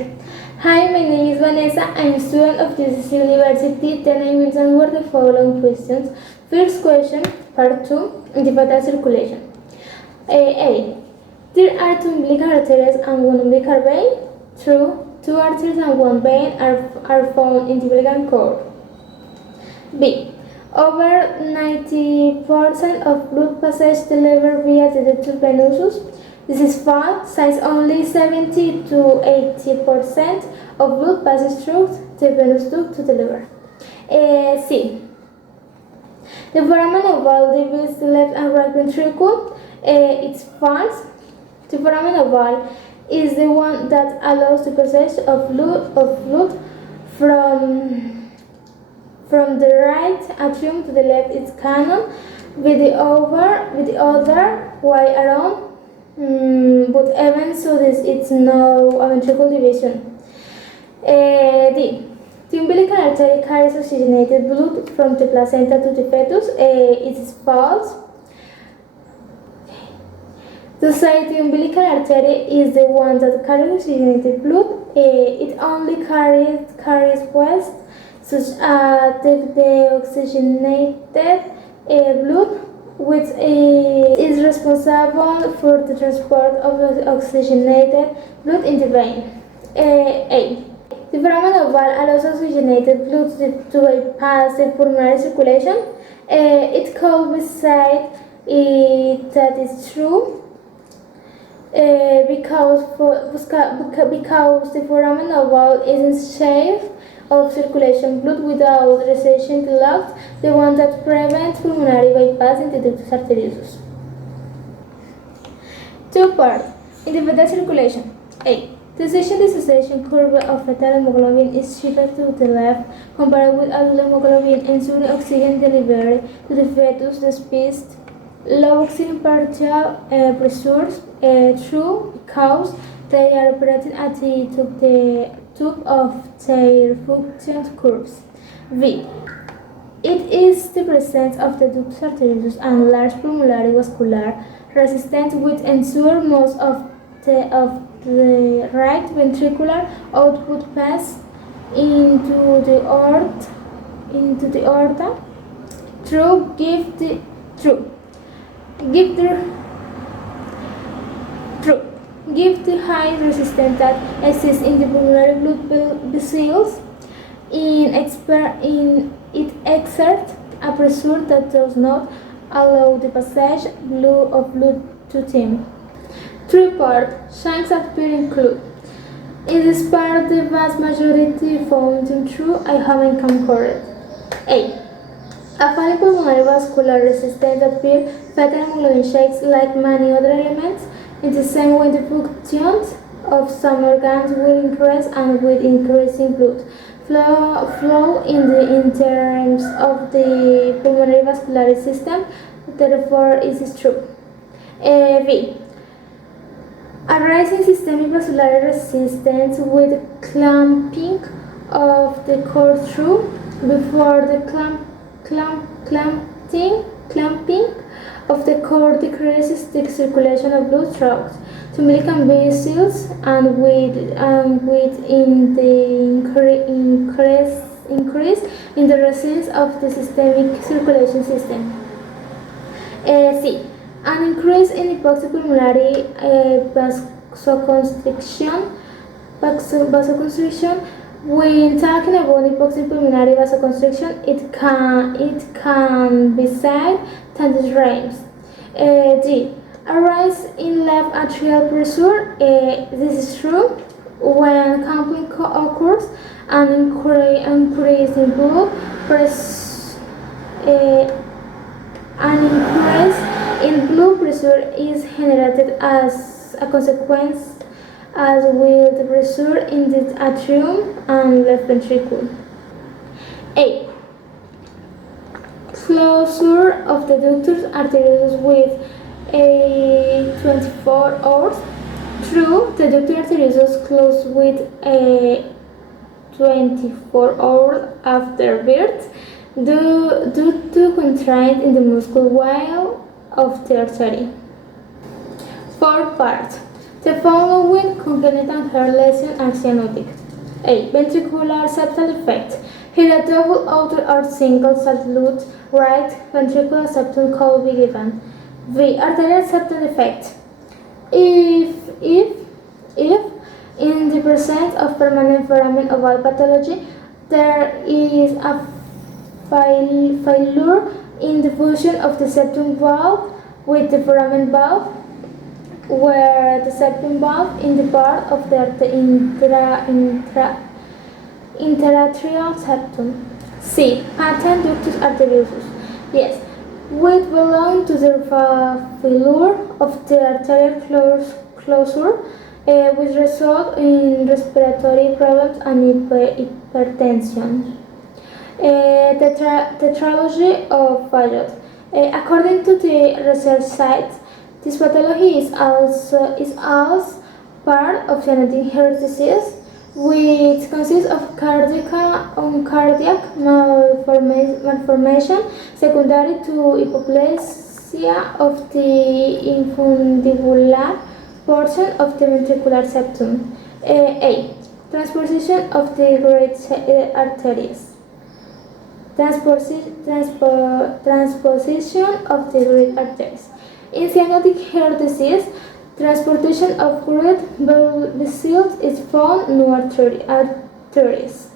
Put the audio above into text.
Hi, my name is Vanessa. I'm a student of this university. Then I will answer the following questions. First question, part 2, individual circulation. A. There are 2 umbilical arteries and 1 umbilical vein. True. 2 arteries and 1 vein are found in the umbilical cord. B. Over 90% of blood passes the liver via the ductus venosus. This is false, since only 70 to 80% of blood passes through the venous duct to the liver. C. The foramen oval divides the left and right ventricle. It's false. The foramen oval is the one that allows the passage of blood from the right atrium to the left is cannon, with the other way around. But even so, it's no ventricle division. D. The umbilical artery carries oxygenated blood from the placenta to the fetus. It is false. To say the umbilical artery is the one that carries oxygenated blood, it only carries west, such as the oxygenated blood, which is responsible for the transport of the oxygenated blood in the vein. A. The foramen oval allows oxygenated blood to bypass the pulmonary circulation. It could be said that is true because the foramen oval is in shape of circulation blood without recession to lungs, the one that prevents pulmonary bypass in the ductus arteriosus. 2 parts. Individual circulation. A. The dissociation curve of fetal hemoglobin is shifted to the left compared with adult hemoglobin, ensuring oxygen delivery to the fetus despite low oxygen partial pressures. True, because they are operating at the top of their function curves. V. It is the presence of the ductus arteriosus and large pulmonary vascular resistance which ensure most of the right ventricular output pass into the aorta. True. Give the high resistance that exists in the pulmonary blood vessels it exerts a pressure that does not allow the passage of blood to them. 3 parts. Shanks appear include. In this part, the vast majority found in true. I haven't come correct. A. A falling pulmonary vascular resistance appear. Fetal hemoglobin shakes like many other elements. In the same way, the functions of some organs will increase, and with increasing blood flow in terms of the pulmonary vascular system, therefore it is true. B. A rise in systemic vascular resistance with clamping of the cord through. Before the clamping of the cord decreases the circulation of blood throughout the umbilical vessels, and in the increase in the resistance of the systemic circulation system. C. An increase in epoxy pulmonary vasoconstriction. When talking about epoxy pulmonary vasoconstriction, it can be said that it rhymes. D. A rise in left atrial pressure. This is true. When clamping occurs, an increase in blood pressure is generated as a consequence, as will the pressure in the atrium and left ventricle. A. Closure of the ductus arteriosus with a 24 hours. True, the ductus arteriosus closes with a 24 hours after birth due to contract in the muscle wall of the artery. 4 parts. The following congenital hair lesions are cyanotic. A. Ventricular septal defect. Here a double outer or single salute right ventricular septum could be given. B. Arterial septal defect. If in the presence of permanent foramen oval pathology, there is a failure in the fusion of the septum valve with the foramen valve, where the septum valve in the part of the interatrial septum. C. Patent ductus arteriosus. Yes, which belong to the failure of the arterial closure, which result in respiratory problems and hypertension. Tetralogy of Fayot. According to the research sites, this pathology is also part of genetic heart disease, which consists of cardiac malformation secondary to hypoplasia of the infundibular portion of the ventricular septum. A. Transposition of the great arteries. Transposition of the great arteries. In cyanotic hair disease, transportation of great vessels is found near arteries.